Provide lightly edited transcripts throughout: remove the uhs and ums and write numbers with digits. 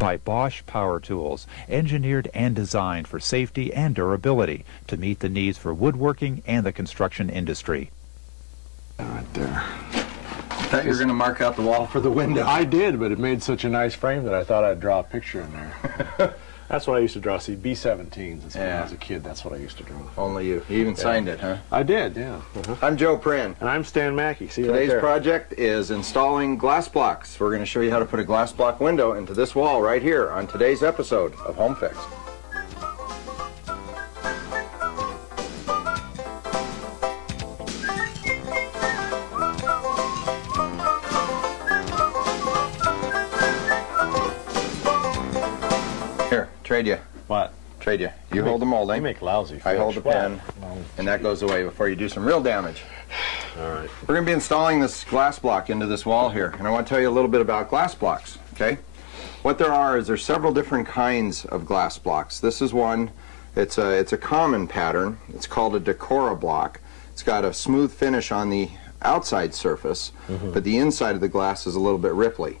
by Bosch Power Tools, engineered and designed for safety and durability to meet the needs for woodworking and the construction industry. Right there. I thought you were going to mark out the wall for the window. I did, but it made such a nice frame that I thought I'd draw a picture in there. That's what I used to draw. See, B-17s. That's when I was a kid. That's what I used to draw. Only you. You even signed it, huh? I did, yeah. I'm Joe Prin. And I'm Stan Mackey. See you right Today's there. project is installing glass blocks. We're going to show you how to put a glass block window into this wall right here on today's episode of Home Fix. Here, trade you. What? Trade you. You hold the molding. You make lousy fish. I hold the pen, and that goes away before you do some real damage. All right. We're going to be installing this glass block into this wall here, and I want to tell you a little bit about glass blocks, okay? What there are is there's several different kinds of glass blocks. This is one, it's a common pattern. It's called a Decora block. It's got a smooth finish on the outside surface, but the inside of the glass is a little bit ripply.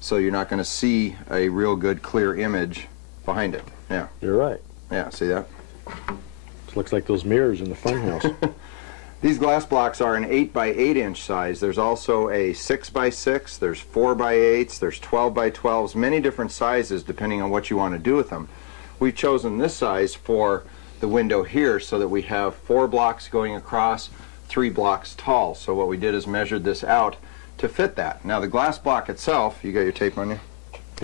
So you're not going to see a real good clear image behind it. Yeah. You're right. Yeah, see that? It looks like those mirrors in the funhouse. These glass blocks are an 8 by 8 inch size. There's also a 6 by 6, there's 4 by 8s, there's 12 by 12s, many different sizes depending on what you want to do with them. We've chosen this size for the window here so that we have 4 blocks going across, 3 blocks tall. So what we did is measured this out to fit that. Now the glass block itself, you got your tape on you?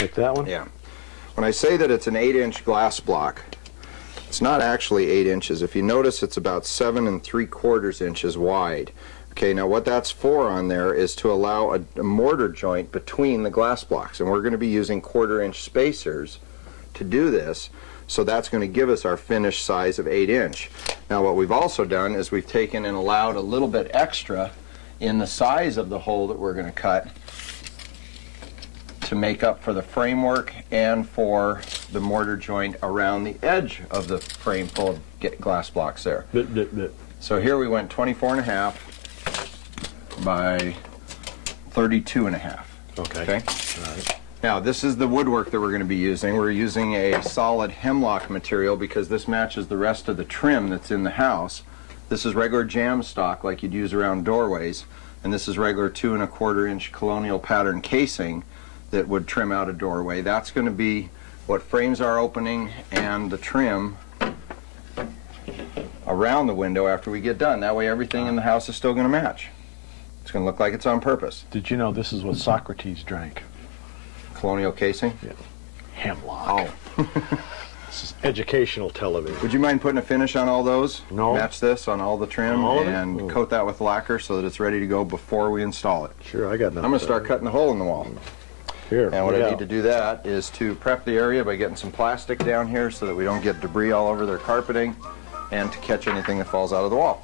Like that one? Yeah. When I say that it's an 8-inch glass block, it's not actually 8 inches. If you notice, it's about 7 3/4 inches wide. Okay, now what that's for on there is to allow a mortar joint between the glass blocks, and we're going to be using 1/4-inch spacers to do this, so that's going to give us our finished size of 8 inch. Now what we've also done is we've taken and allowed a little bit extra in the size of the hole that we're going to cut to make up for the framework and for the mortar joint around the edge of the frame full of glass blocks there. So here we went 24.5 by 32.5. Okay. All right. Now this is the woodwork that we're going to be using. We're using a solid hemlock material because this matches the rest of the trim that's in the house. This is regular jam stock like you'd use around doorways, and this is regular 2 1/4 inch colonial pattern casing that would trim out a doorway. That's going to be what frames our opening and the trim around the window after we get done. That way everything in the house is still going to match. It's going to look like it's on purpose. Did you know this is what Socrates drank? Colonial casing? Yeah. Hemlock. Oh. This is educational television. Would you mind putting a finish on all those? No. Match this on all the trim All of it? and Oh. coat that with lacquer so that it's ready to go before we install it. Sure, I got nothing. I'm going to start cutting the hole in the wall. Here. And what look I out. need to do that is to prep the area by getting some plastic down here so that we don't get debris all over their carpeting and to catch anything that falls out of the wall.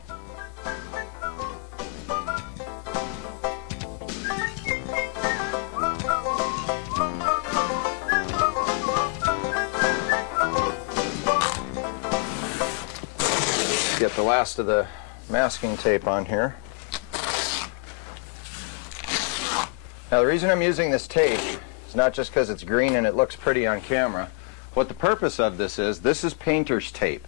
Get the last of the masking tape on here. Now the reason I'm using this tape is not just because it's green and it looks pretty on camera. What the purpose of this is painter's tape.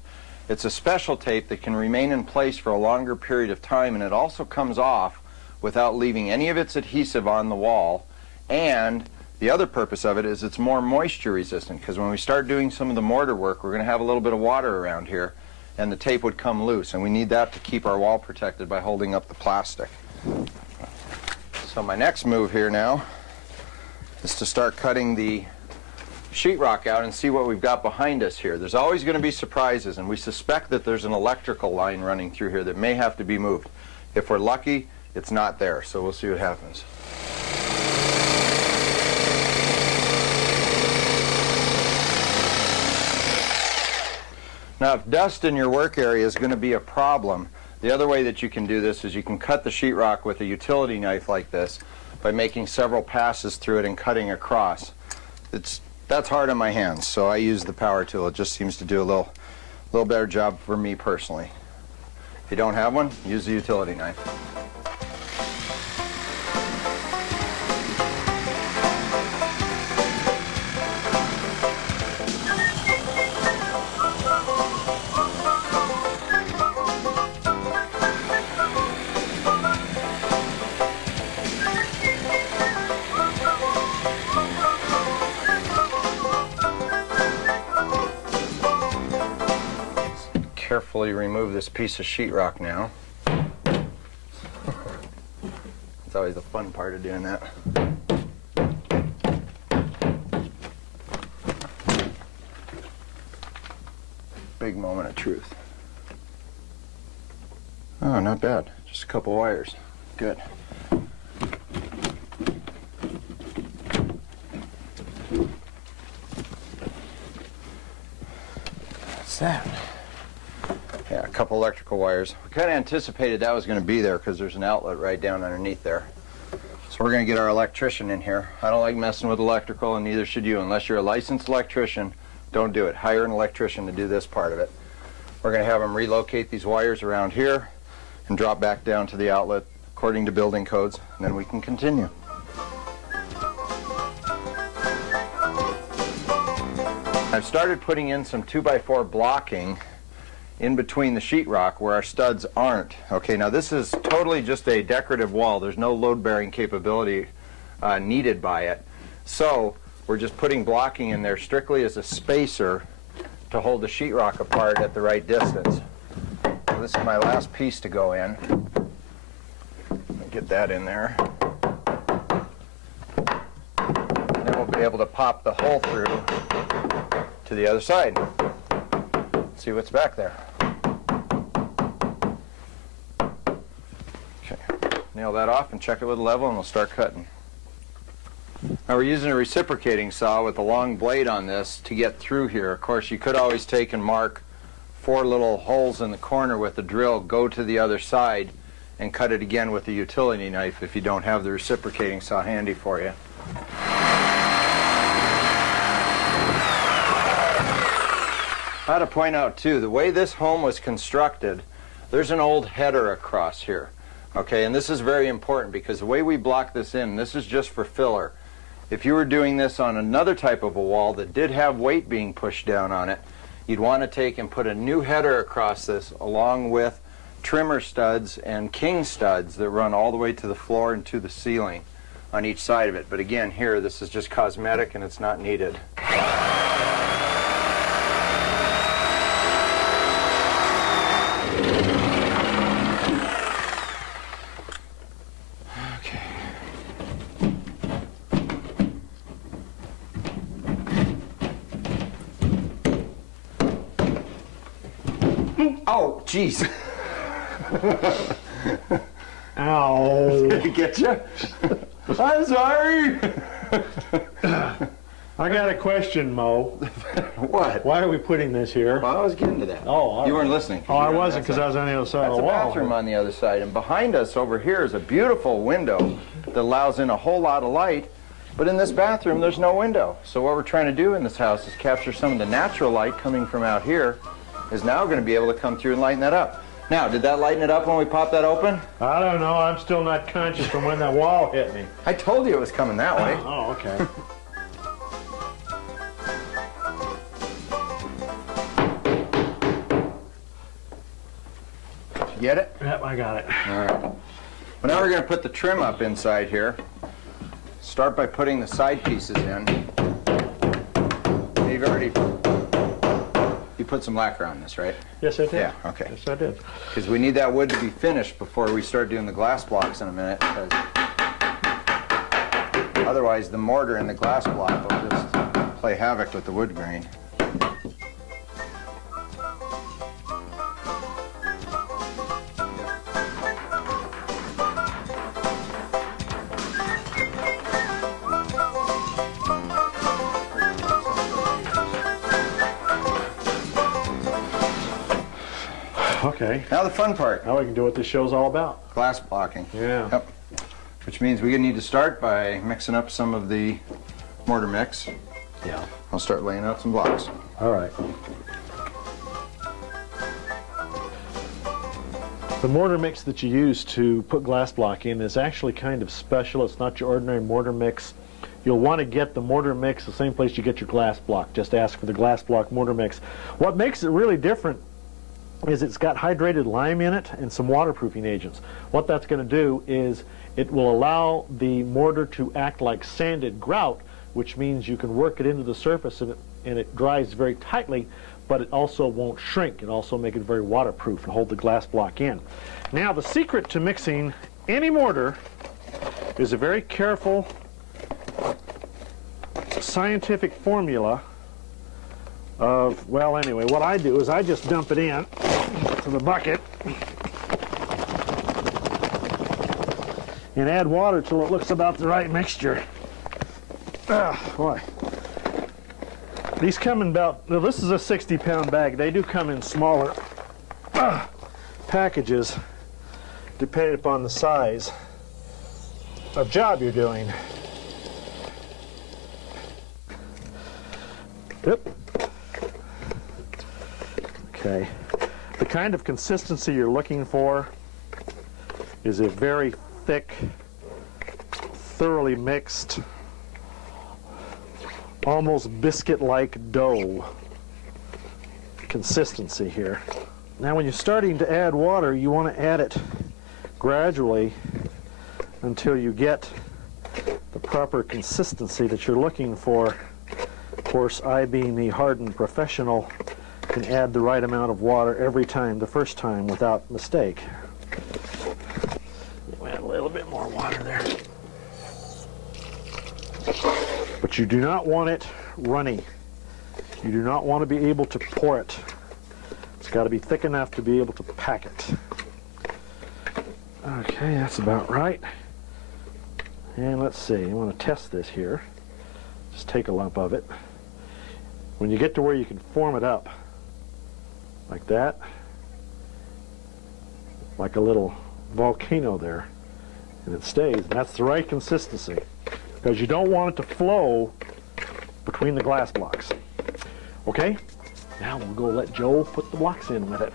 It's a special tape that can remain in place for a longer period of time, and it also comes off without leaving any of its adhesive on the wall. And the other purpose of it is it's more moisture resistant, because when we start doing some of the mortar work, we're going to have a little bit of water around here, and the tape would come loose, and we need that to keep our wall protected by holding up the plastic. So my next move here now is to start cutting the sheetrock out and see what we've got behind us here. There's always going to be surprises, and we suspect that there's an electrical line running through here that may have to be moved. If we're lucky, it's not there, so we'll see what happens. Now, if dust in your work area is going to be a problem, the other way that you can do this is you can cut the sheetrock with a utility knife like this by making several passes through it and cutting across. That's hard on my hands, so I use the power tool. It just seems to do a little better job for me personally. If you don't have one, use the utility knife. carefully remove this piece of sheetrock now. It's always the fun part of doing that. Big moment of truth. Oh, not bad. Just a couple wires. Good. What's that? Yeah, a couple electrical wires. We kind of anticipated that was going to be there because there's an outlet right down underneath there. So we're going to get our electrician in here. I don't like messing with electrical, and neither should you. Unless you're a licensed electrician, don't do it. Hire an electrician to do this part of it. We're going to have him relocate these wires around here and drop back down to the outlet according to building codes, and then we can continue. I've started putting in some 2x4 blocking in between the sheetrock where our studs aren't. Okay, now this is totally just a decorative wall. There's no load-bearing capability needed by it. So we're just putting blocking in there strictly as a spacer to hold the sheetrock apart at the right distance. So this is my last piece to go in. Get that in there. Then we'll be able to pop the hole through to the other side. See what's back there. Okay, nail that off and check it with a level and we'll start cutting. Now we're using a reciprocating saw with a long blade on this to get through here. Of course, you could always take and mark 4 little holes in the corner with a drill, go to the other side, and cut it again with a utility knife if you don't have the reciprocating saw handy for you. I ought to point out, too, the way this home was constructed, there's an old header across here. Okay, and this is very important because the way we block this in, this is just for filler. If you were doing this on another type of a wall that did have weight being pushed down on it, you'd want to take and put a new header across this along with trimmer studs and king studs that run all the way to the floor and to the ceiling on each side of it. But again, here, this is just cosmetic and it's not needed. Oh, jeez. Ow. Did it get you? I'm sorry. I got a question, Mo. What? Why are we putting this here? Well, I was getting to that. Oh, you weren't listening. Oh, I wasn't because I was on the other side That's of the a wall. bathroom on the other side, and behind us over here is a beautiful window that allows in a whole lot of light. But in this bathroom, there's no window. So what we're trying to do in this house is capture some of the natural light coming from out here. Is now going to be able to come through and lighten that up. Now, did that lighten it up when we popped that open? I don't know. I'm still not conscious from when that wall hit me. I told you it was coming that way. Oh, okay. You get it? Yep, I got it. All right. Well, now we're going to put the trim up inside here. Start by putting the side pieces in. You've already... You put some lacquer on this, right? Yes, I did. Yeah, okay. Yes, I did. Because we need that wood to be finished before we start doing the glass blocks in a minute. Otherwise, the mortar and the glass block will just play havoc with the wood grain. Okay. Now the fun part. Now we can do what this show's all about. Glass blocking. Yeah. Yep. Which means we need to start by mixing up some of the mortar mix. Yeah. I'll start laying out some blocks. All right. The mortar mix that you use to put glass block in is actually kind of special. It's not your ordinary mortar mix. You'll want to get the mortar mix the same place you get your glass block. Just ask for the glass block mortar mix. What makes it really different is it's got hydrated lime in it and some waterproofing agents. What that's going to do is it will allow the mortar to act like sanded grout, which means you can work it into the surface and it dries very tightly, but it also won't shrink. It also make it very waterproof and hold the glass block in. Now, the secret to mixing any mortar is a very careful scientific formula of, well, anyway, what I do is I just dump it in to the bucket and add water till it looks about the right mixture. Boy. These come in about, now this is a 60-pound bag. They do come in smaller packages depending upon the size of job you're doing. Yep. Okay. The kind of consistency you're looking for is a very thick, thoroughly mixed, almost biscuit-like dough consistency here. Now when you're starting to add water, you want to add it gradually until you get the proper consistency that you're looking for. Of course, I, being the hardened professional, can add the right amount of water every time, the first time, without mistake. Add a little bit more water there. But you do not want it runny. You do not want to be able to pour it. It's got to be thick enough to be able to pack it. Okay, that's about right. And let's see, I want to test this here. Just take a lump of it. When you get to where you can form it up, like that, like a little volcano there, and it stays, and that's the right consistency, because you don't want it to flow between the glass blocks. Okay, now we'll go let Joe put the blocks in with it.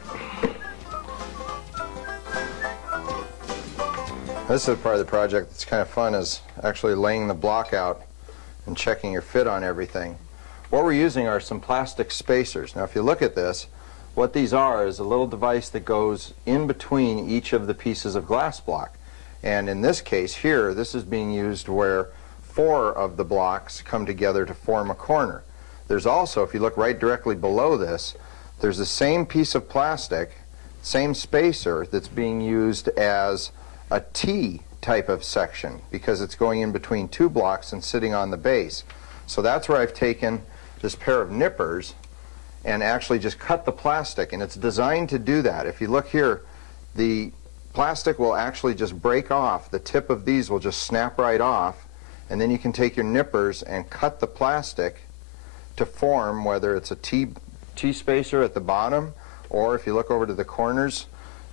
This is the part of the project that's kind of fun, is actually laying the block out and checking your fit on everything. What we're using are some plastic spacers. Now if you look at this, what these are is a little device that goes in between each of the pieces of glass block. And in this case here, this is being used where 4 of the blocks come together to form a corner. There's also, if you look right directly below this, there's the same piece of plastic, same spacer, that's being used as a T type of section because it's going in between 2 blocks and sitting on the base. So that's where I've taken this pair of nippers and actually just cut the plastic, and it's designed to do that. If you look here, the plastic will actually just break off. The tip of these will just snap right off, and then you can take your nippers and cut the plastic to form, whether it's a T spacer at the bottom, or if you look over to the corners,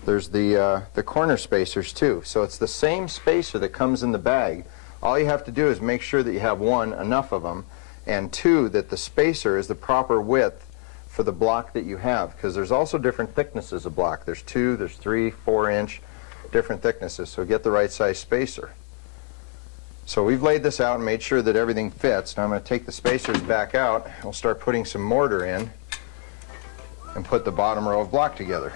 there's the corner spacers too. So it's the same spacer that comes in the bag. All you have to do is make sure that you have 1, enough of them, and 2, that the spacer is the proper width for the block that you have, because there's also different thicknesses of block. There's 2, there's 3, 4-inch, different thicknesses, so get the right size spacer. So we've laid this out and made sure that everything fits. Now I'm going to take the spacers back out. We'll start putting some mortar in and put the bottom row of block together.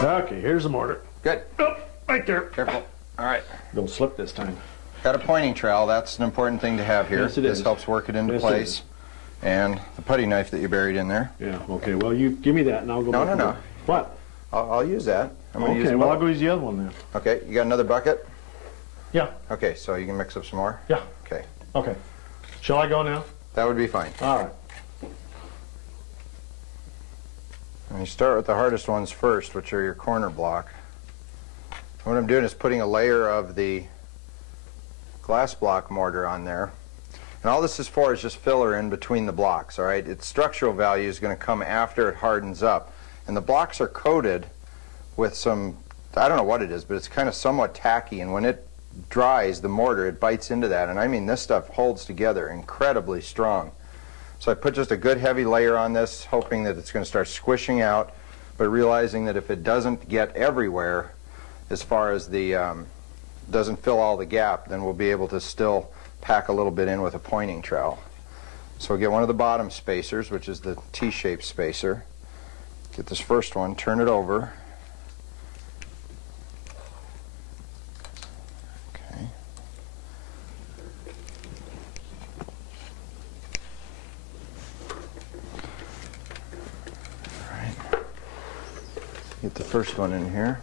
Okay, here's the mortar. Good. Oh, right there. Careful. All right. Don't slip this time. Got a pointing trowel. That's an important thing to have here. Yes, it this is. helps work it into Yes, it place. is. And the putty knife that you buried in there. Yeah, okay, well, you give me that and I'll go No, back no, and no. do it. What? I'll use that. I'm going to use Okay, the well, I'll bowl. go use the other one then. Okay, you got another bucket? Yeah, Okay, so you can mix up some more? yeah, Okay, okay. Shall I go now? that would be fine. All right. And you start with the hardest ones first, which are your corner block. What I'm doing is putting a layer of the glass block mortar on there. And all this is for is just filler in between the blocks, all right? Its structural value is going to come after it hardens up. And the blocks are coated with some, I don't know what it is, but it's kind of somewhat tacky. And when it dries, the mortar, it bites into that. And I mean, this stuff holds together incredibly strong. So I put just a good heavy layer on this, hoping that it's going to start squishing out, but realizing that if it doesn't get everywhere, as far as the doesn't fill all the gap, then we'll be able to still pack a little bit in with a pointing trowel. So we'll get one of the bottom spacers, which is the T-shaped spacer. Get this first one, turn it over. Okay. Get the first one in here.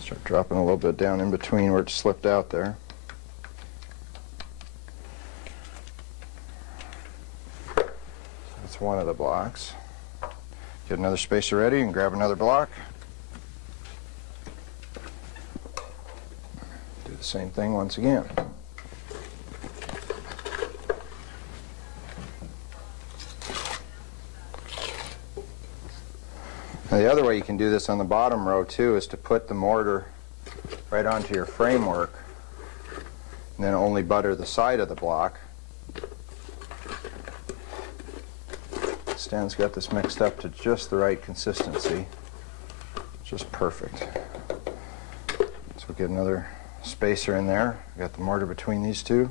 Start dropping a little bit down in between where it slipped out there. That's one of the blocks. Get another spacer ready and grab another block. Do the same thing once again. Now the other way you can do this on the bottom row too is to put the mortar right onto your framework and then only butter the side of the block. Stan's got this mixed up to just the right consistency. Just perfect. So we'll get another spacer in there. Got the mortar between these two.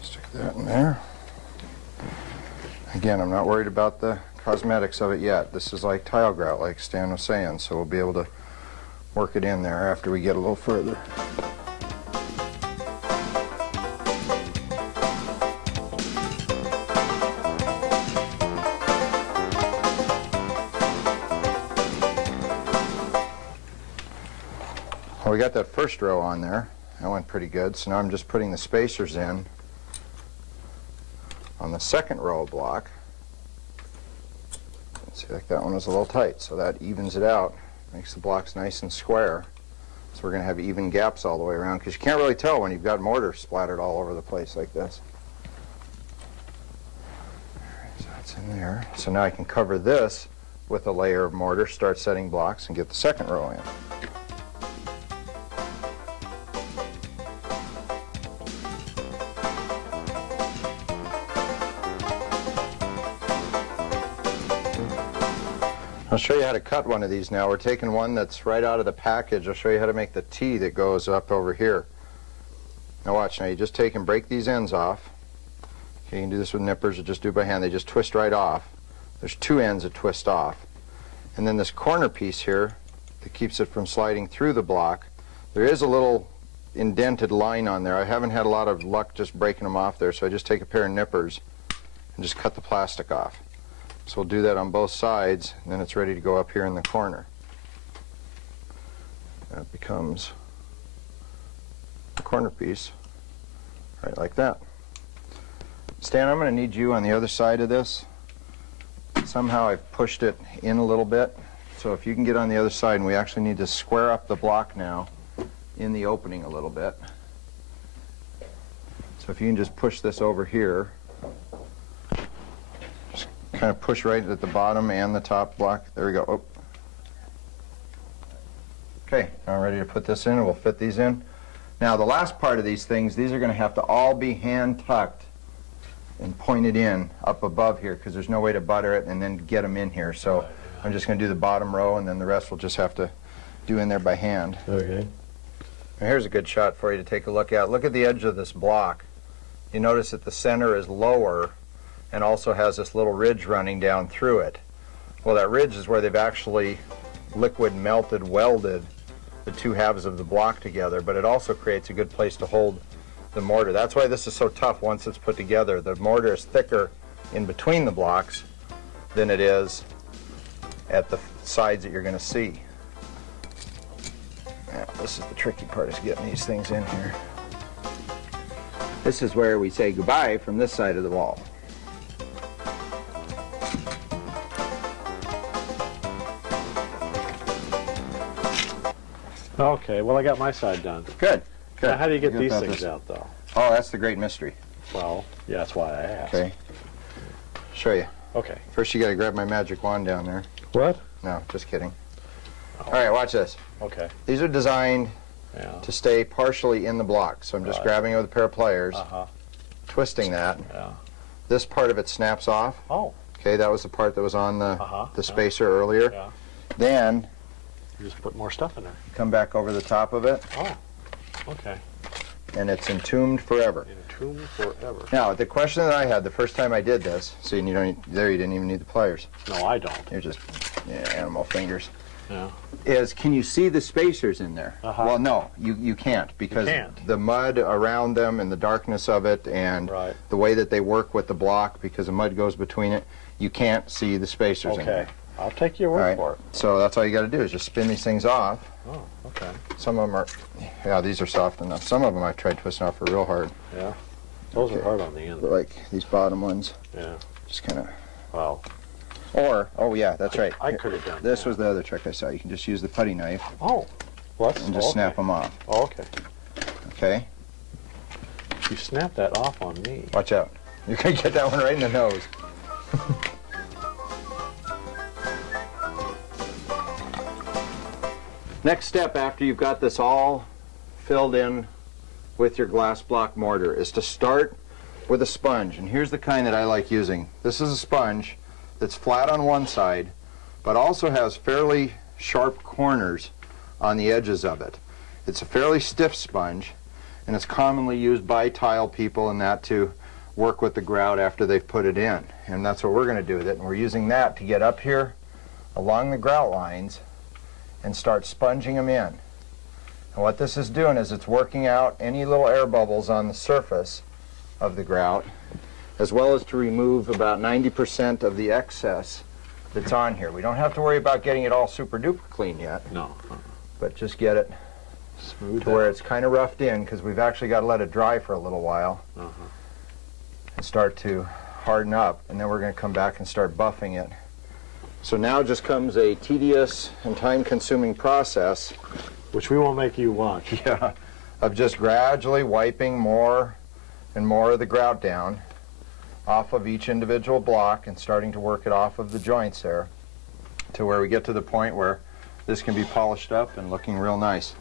Stick that in there. Again, I'm not worried about the cosmetics of it yet. This is like tile grout, like Stan was saying, so we'll be able to work it in there after we get a little further. Well, we got that first row on there. That went pretty good. So now I'm just putting the spacers in on the second row of block. See, like that one was a little tight, so that evens it out, makes the blocks nice and square. So we're going to have even gaps all the way around, because you can't really tell when you've got mortar splattered all over the place like this. All right, so that's in there. So now I can cover this with a layer of mortar, start setting blocks, and get the second row in. I'll show you how to cut one of these now. We're taking one that's right out of the package. I'll show you how to make the T that goes up over here. Now watch, now you just take and break these ends off. Okay, you can do this with nippers or just do it by hand. They just twist right off. There's two ends that twist off. And then this corner piece here that keeps it from sliding through the block, there is a little indented line on there. I haven't had a lot of luck just breaking them off there, so I just take a pair of nippers and just cut the plastic off. So we'll do that on both sides, and then it's ready to go up here in the corner. That becomes the corner piece, right like that. Stan, I'm going to need you on the other side of this. Somehow I've pushed it in a little bit, so if you can get on the other side, and we actually need to square up the block now in the opening a little bit. So if you can just push this over here, kind of push right at the bottom and the top block. There we go. Oh. Okay, now I'm ready to put this in, and we'll fit these in. Now the last part of these things, these are going to have to all be hand tucked and pointed in up above here, because there's no way to butter it and then get them in here. So I'm just going to do the bottom row, and then the rest we'll just have to do in there by hand. Okay. Now here's a good shot for you to take a look at. Look at the edge of this block. You notice that the center is lower and also has this little ridge running down through it. Well, that ridge is where they've actually liquid melted welded the two halves of the block together, but it also creates a good place to hold the mortar. That's why this is so tough once it's put together. The mortar is thicker in between the blocks than it is at the sides that you're going to see. Now, this is the tricky part, is getting these things in here. This is where we say goodbye from this side of the wall. Okay, well, I got my side done. Good. Good. Now, how do you get Good these about things this. out, though? Oh, that's the great mystery. Well, yeah, that's why I asked. Okay. Show you. Okay. First you got to grab my magic wand down there. What? No, just kidding. All right, watch this. Okay. These are designed Yeah. to stay partially in the block. So I'm just grabbing it with a pair of pliers, twisting that. Yeah. This part of it snaps off. Oh. Okay, that was the part that was on the spacer earlier. Yeah. Then You just put more stuff in there. come back over the top of it, Oh. Okay. and it's entombed forever. Entombed forever. Now, the question that I had the first time I did this, see, and you don't, there you didn't even need the pliers. No, I don't. You're just animal fingers. Yeah. is, can you see the spacers in there? Uh-huh. Well, no, you can't, because the mud around them and the darkness of it and Right. the way that they work with the block, because the mud goes between it, you can't see the spacers in Okay. there. I'll take your All word right. for it. So that's all you got to do is just spin these things off. Oh, okay. Some of them are, yeah, these are soft enough. Some of them I've tried twisting off for real hard. Yeah. Those Okay. are hard on the end. But like these bottom ones, Yeah. just kind of, Wow. or, oh yeah, that's right. I could have done This that. was the other trick I saw. You can just use the putty knife Oh. What? and just snap them off. Oh, okay. Okay? You snapped that off on me. Watch out. You're going to get that one right in the nose. Next step after you've got this all filled in with your glass block mortar is to start with a sponge. And here's the kind that I like using. This is a sponge that's flat on one side, but also has fairly sharp corners on the edges of it. It's a fairly stiff sponge, and it's commonly used by tile people and that to work with the grout after they've put it in. And that's what we're going to do with it. And we're using that to get up here along the grout lines and start sponging them in. And what this is doing is it's working out any little air bubbles on the surface of the grout, as well as to remove about 90% of the excess that's on here. We don't have to worry about getting it all super duper clean yet, No. but just get it Smooth to where out. it's kind of roughed in, because we've actually got to let it dry for a little while Uh-huh. and start to harden up, and then we're going to come back and start buffing it. So now just comes a tedious and time-consuming process Which we won't make you watch. yeah, of just gradually wiping more and more of the grout down off of each individual block and starting to work it off of the joints there to where we get to the point where this can be polished up and looking real nice.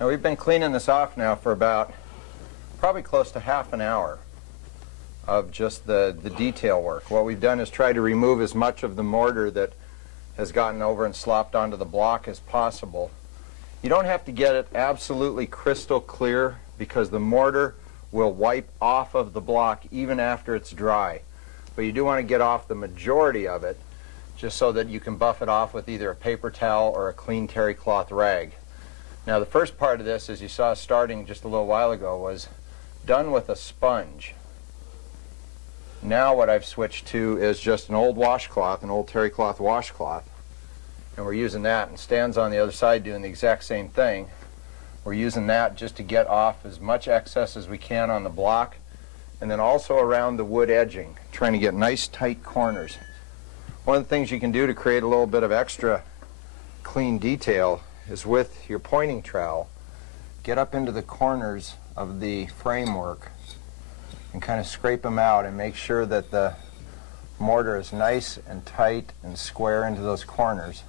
Now we've been cleaning this off now for about probably close to half an hour of just the detail work. What we've done is try to remove as much of the mortar that has gotten over and slopped onto the block as possible. You don't have to get it absolutely crystal clear, because the mortar will wipe off of the block even after it's dry. But you do want to get off the majority of it, just so that you can buff it off with either a paper towel or a clean terry cloth rag. Now the first part of this, as you saw starting just a little while ago, was done with a sponge. Now what I've switched to is just an old washcloth, an old terry cloth washcloth, and we're using that, and Stan's on the other side doing the exact same thing. We're using that just to get off as much excess as we can on the block, and then also around the wood edging, trying to get nice tight corners. One of the things you can do to create a little bit of extra clean detail is with your pointing trowel, get up into the corners of the framework and kind of scrape them out and make sure that the mortar is nice and tight and square into those corners,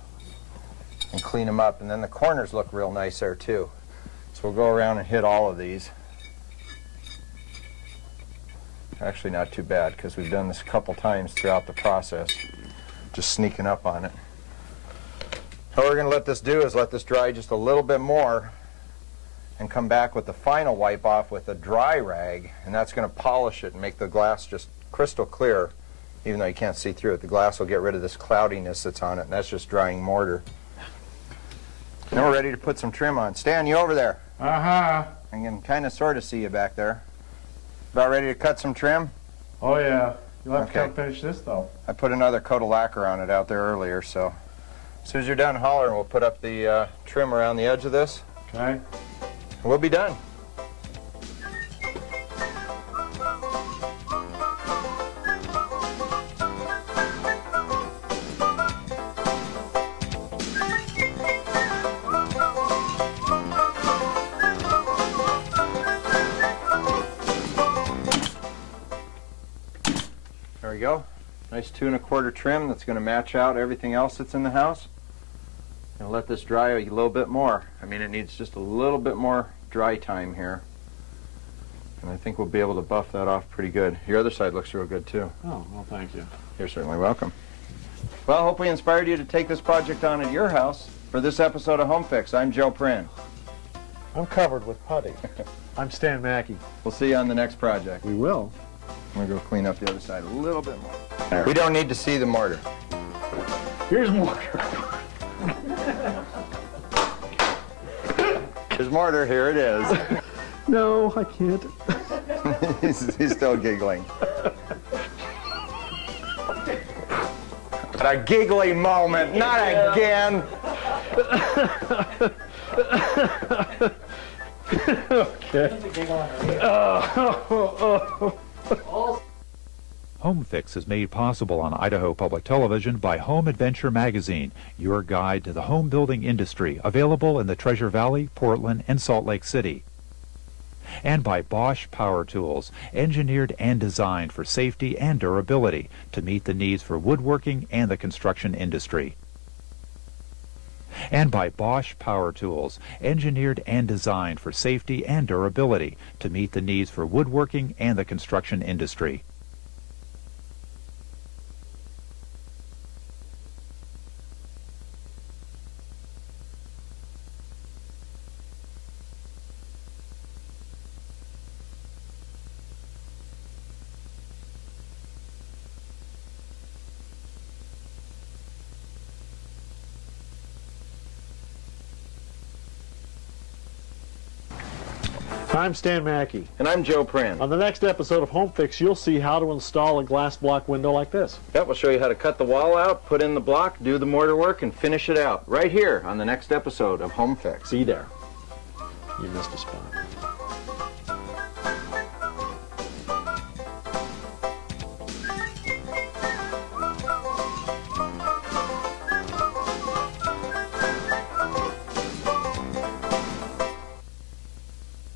and clean them up. And then the corners look real nice there too. So we'll go around and hit all of these. Actually not too bad, because we've done this a couple times throughout the process, just sneaking up on it. How we're going to let this do is let this dry just a little bit more and come back with the final wipe off with a dry rag, and that's going to polish it and make the glass just crystal clear, even though you can't see through it. The glass will get rid of this cloudiness that's on it, and that's just drying mortar. Now we're ready to put some trim on. Stan, you over there? Uh-huh. I can kind of sort of see you back there. About ready to cut some trim? Oh, yeah. You'll have Okay. to come finish this, though. I put another coat of lacquer on it out there earlier, so as soon as you're done hollering, we'll put up the trim around the edge of this, Okay? and we'll be done. There we go. Nice 2 1/4 trim that's going to match out everything else that's in the house. And let this dry a little bit more. I mean, it needs just a little bit more dry time here. And I think we'll be able to buff that off pretty good. Your other side looks real good too. Oh, well, thank you. You're certainly welcome. Well, I hope we inspired you to take this project on at your house. For this episode of Home Fix, I'm Joe Prin. I'm covered with putty. I'm Stan Mackey. We'll see you on the next project. We will. I'm gonna go clean up the other side a little bit more. We don't need to see the mortar. Here's mortar. There's mortar, here it is. No, I can't. He's still giggling. A giggly moment, not again. Okay. Home Fix is made possible on Idaho Public Television by Home Adventure Magazine, your guide to the home building industry, available in the Treasure Valley, Portland, and Salt Lake City. And by Bosch Power Tools, engineered and designed for safety and durability to meet the needs for woodworking and the construction industry. And by Bosch Power Tools, engineered and designed for safety and durability to meet the needs for woodworking and the construction industry. I'm Stan Mackey. And I'm Joe Prin. On the next episode of Home Fix, you'll see how to install a glass block window like this. Yep, we'll show you how to cut the wall out, put in the block, do the mortar work, and finish it out right here on the next episode of Home Fix. See you there. You missed a spot.